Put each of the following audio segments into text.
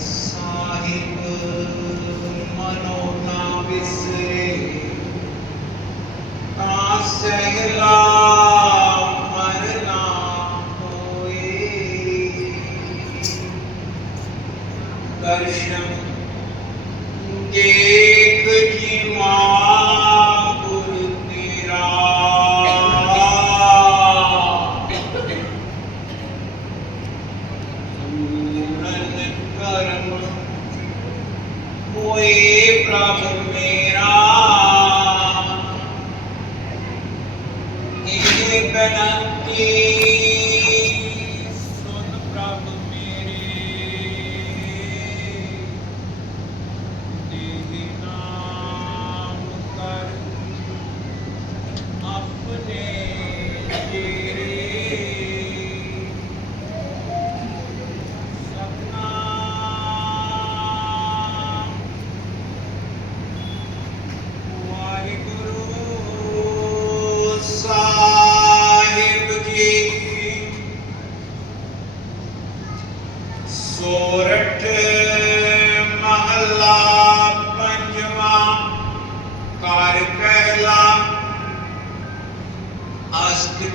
ਸਾਹਿਬ ਮਨੋ الرحيم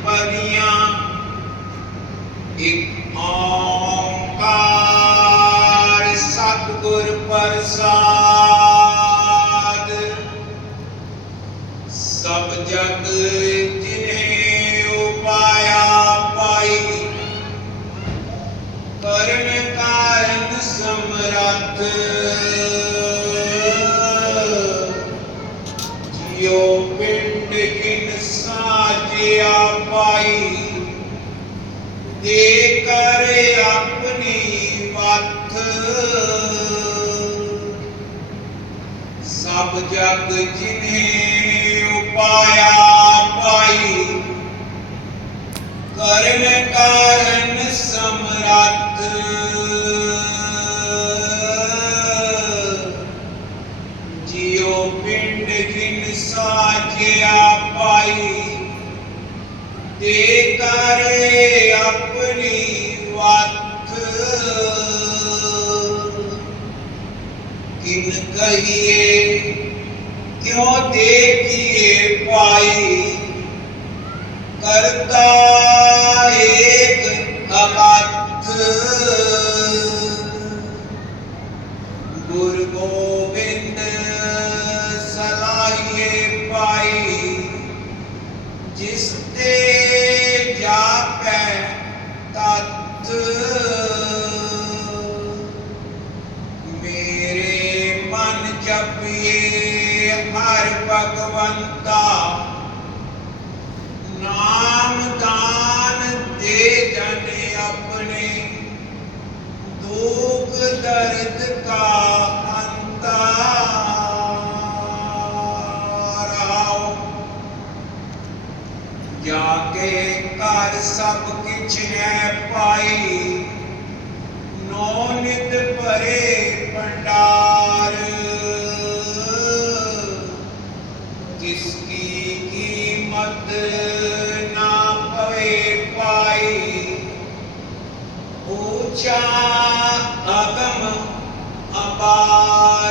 ਅਸ਼ਟਪਦੀਆਂ ਇੱਕ ਓੰਕਾਰ ਸਤਿਗੁਰ ਪ੍ਰਸਾਦ। ਸਭ ਜਗ ਜਿਨੇ ਉਪਾਇਆ ਪਾਈ। ਕਰਨ ਕਾਰਨ ਸਮਰੱਥ ਸਭ ਜਗ ਜਿਨੇ ਉਪਾਇਆ ਪਾਈ, ਕਰਨ ਕਾਰਨ ਸਮਰੱਥ। ਜਿਉ ਪਿੰਡ ਜਿਨ ਸਾਜਿਆ ਪਾਈ, ਤੇ ਕਰ ਆਪਣੀ ਵੱਥ ਕਿਨ ਕਹੀਏ? ਕਿਉ ਦੇਖੀਏ ਪਾਈ ਕਰਤਾ ਏਕ ਅਕਥ ਭਗਵੰਤਾ ਨਾਮ ਦਾਨ ਦੇ ਜਨ ਆਪਣੇ, ਦੁਖ ਦਰਦ ਕਾ ਅੰਤਾ ਜਾ ਕੇ ਘਰ ਸਭ ਕਿਛ ਹੈ ਪਾਈ ਨੌ ਨਿਤ ਭਰੇ ਭੰਡਾਰ ਨਾ ਪਵੇ ਪਾਈ। ਊਚਾ ਅਗਮ ਅਪਾਰ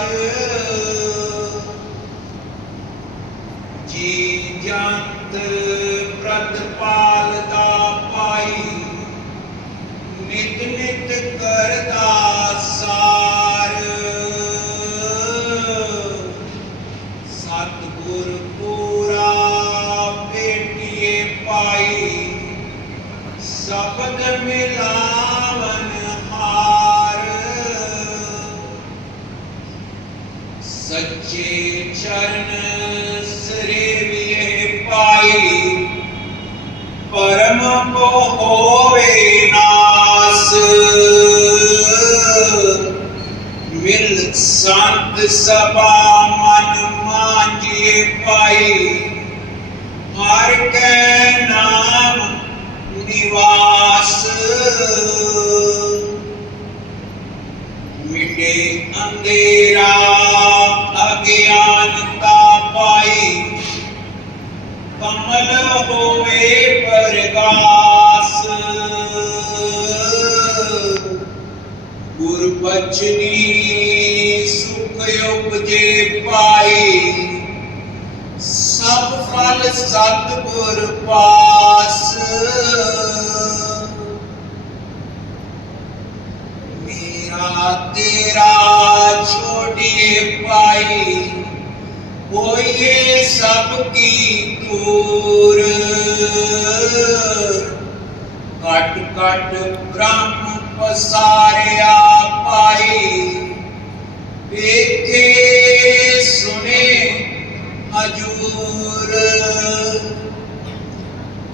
ਪਾਈ, ਸ਼ਬਦ ਮਿਲਾਵਨ ਹਾਰ। ਸੱਚੇ ਚਰਨ ਸਰੇਵੀਏ ਪਾਈ, ਪਰਮ ਕੋ ਹੋਵੇ ਨਾਸ। ਮਿਲ ਸੰਤ ਸਭਾ ਮਨ ਮਾਂਜੀਏ ਪਾਈ ਹਰ ਕੈ ਨਾਮ ਨਿਵਾਸ। ਮਿਟੇ ਅੰਧੇਰਾ ਅਗਿਆਨਤਾ ਪਾਈ। ਕਮਲ ਹੋਵੇ ਪ੍ਰਗਾਸ। ਗੁਰ ਬਚਨੀ ਸੁਖ ਉਪਜੇ ਪਾਈ। ਸਤਿਗੁਰ ਪਾਸ। ਮੇਰਾ ਤੇਰਾ ਛੋੜੀਏ ਪਾਈ ਹੋਈਏ ਸਭ ਕੀ ਤੂਰ ਕਟ ਕਟ ਬ੍ਰਹਮ ਪਸਾਰਿਆ ਪਾਈ ਵੇਖੇ ਸੁਨੇ ਹਜੂਰ।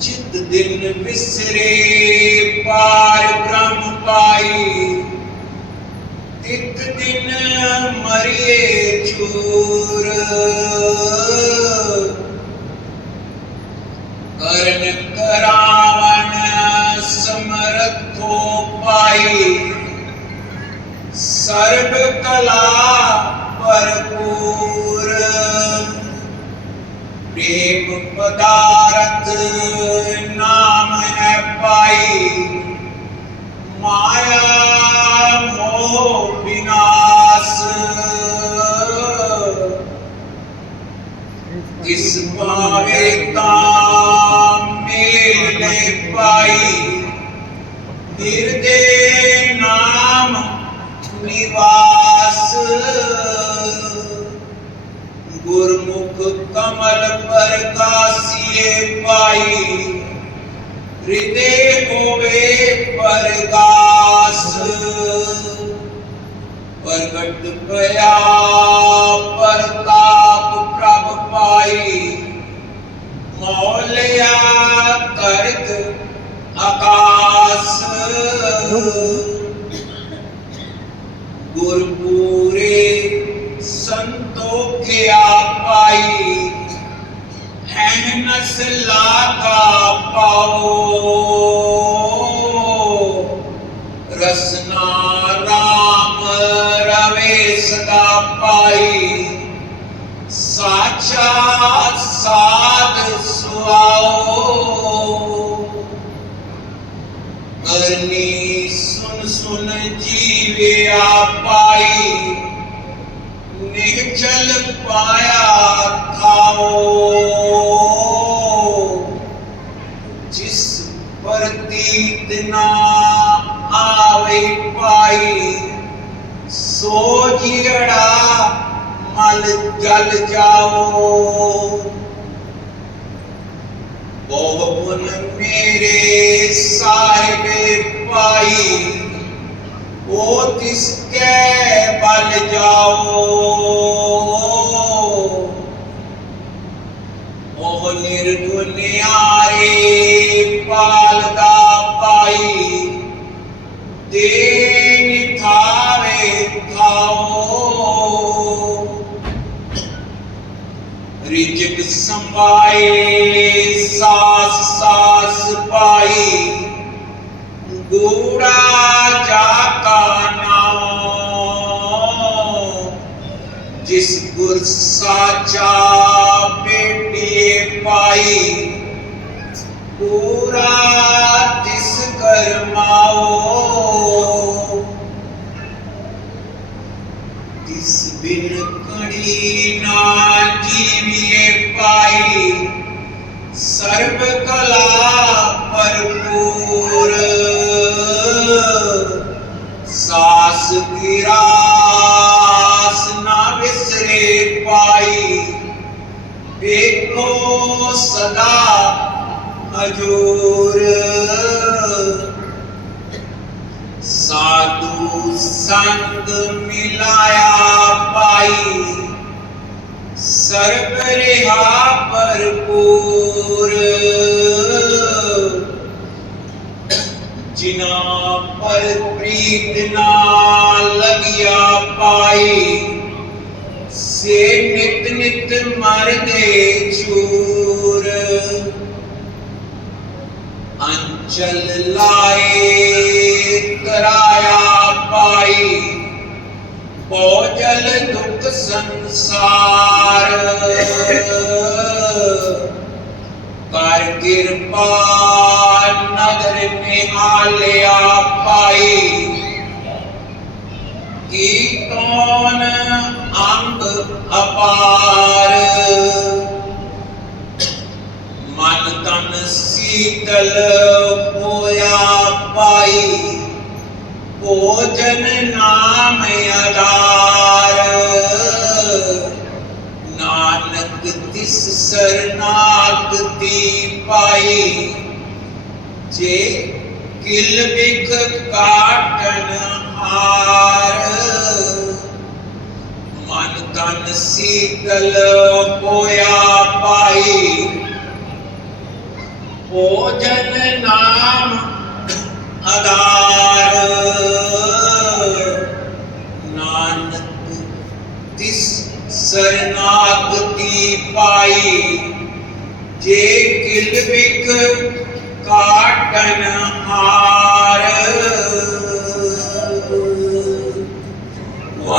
ਚਿਤ ਦਿਨ ਵਿਸਰੇ ਪਾਰ ਬ੍ਰਹਮ ਪਾਈ। ਤਿਤ ਦਿਨ ਮਰੀਏ ਚੂਰ। ਕਰਨ ਕਰਾਵਨ ਸਮਰਥੋ ਪਾਈ। ਸਰਬ ਕਲਾ ਭਰਪੂਰ। ਪ੍ਰੇਮ ਪਦਾਰਥ ਨਾਮ ਹੈ ਪਾਈ ਮਾਇਆ ਗੁਰਮੁਖ ਕਮਲ ਪ੍ਰਕਾਸੀਏ ਪਾਈ। ਹਿਰਦੇ ਹੋਵੇ ਪਰਗਾਸ। ਪ੍ਰਗਟ ਭਇਆ ਪ੍ਰਤਾਪ ਪ੍ਰਭ ਪਾਈ। ਮੌਲਿਆ ਕਰਤ ਆਕਾਸ। ਐਨਸ ਲਾਗਾ ਪਾਓ। ਰਸਨਾ ਰਾਮ ਰਵੇ ਸਦਾ ਪਾਈ ਸਾਚਾ ਸਾਧ ਸੁਆਓ। ਕਰਨੀ ਸੁਨ ਸੁਨ ਜੀਵਿਆ ਪਾਈ ਨਿਹਚਲ ਪਾਇਆ ਥਾਓ ਜਿਸ ਪ੍ਰਤੀਤ ਨਾ ਆਵੇ ਪਾਈ ਸੋ ਜੀੜਾ ਮਲ ਜਲ ਜਾਓ। ਬਹੁ ਮੇਰੇ ਸਾਹਿਬੇ ਪਾਈ। ਉਹ ਤਿਸ ਕੈ ਰਿਜਕ ਸੰਭਾਏ ਸਾਸ ਸਾਸ ਪਾਈ ਗੂੜਾ ਜਾ ਕਾ ਨਾਮ ਜਿਸ ਗੁਰ ਸਾਚਾ ਬੇਟੀਏ ਪਾਈ ਪੂਰਾ ਤਿਸ ਕਰਮਾਓ ਸਰਬ ਕਲਾ ਭਰਪੂਰ। ਸਾਸ ਕੀ ਰਾਸ ਨਾ ਵਿਸਰੇ ਪਾਈ। ਵੇਖੋ ਸਦਾ ਹਜੂਰ। ਸਾਧੂ ਸੰਗ ਮਿਲਾਇਆ ਪਾਈ। ਸਰਬ ਰਿਹਾ ਭਰਪੂਰ। ਪ੍ਰੀਤ ਲਗਿਆ ਪਾਈ। ਸੇ ਨਿਤ ਨਿਤ ਮਰਦੇ ਚੂਰ। ਅੰਚਲ ਲਾਏ ਕਰਾਇਆ ਪਾਈ। ਭੋਜਲ ਦੁਖ ਸੰਸਾਰ। ਕਰ ਕਿਰਪਾ ਨਦਰ ਨਿਹਾਲਿਆ ਪਾਈ। ਕੀਰਤਨ ਅੰਗ ਅਪਾਰ? ਮਨ ਤਨ ਸੀਤਲ ਹੋਇਆ ਪਾਈ, ਭੋਜਨ ਨਾਮ ਆਧਾਰ। ਨਾਨਕ ਤਿਸ ਸਰਨਾਗਤੀ ਪਾਈ, ਜੇ ਕਿਲ ਬਿਖ ਕਾਟਨ ਹਾਰ ਮਨ ਤਨ ਸੀਤਲ ਹੋਇਆ ਪਾਈ। ਭੋਜਨ ਨਾਮ ਆਧਾਰ ਨਾਨਕ ਤਿਸ ਸਰਨਾਗਤੀ ਪਾਈ। ਜੇ ਕਿਲ ਬਿਕ ਕਾਟਨ ਹਾਰ।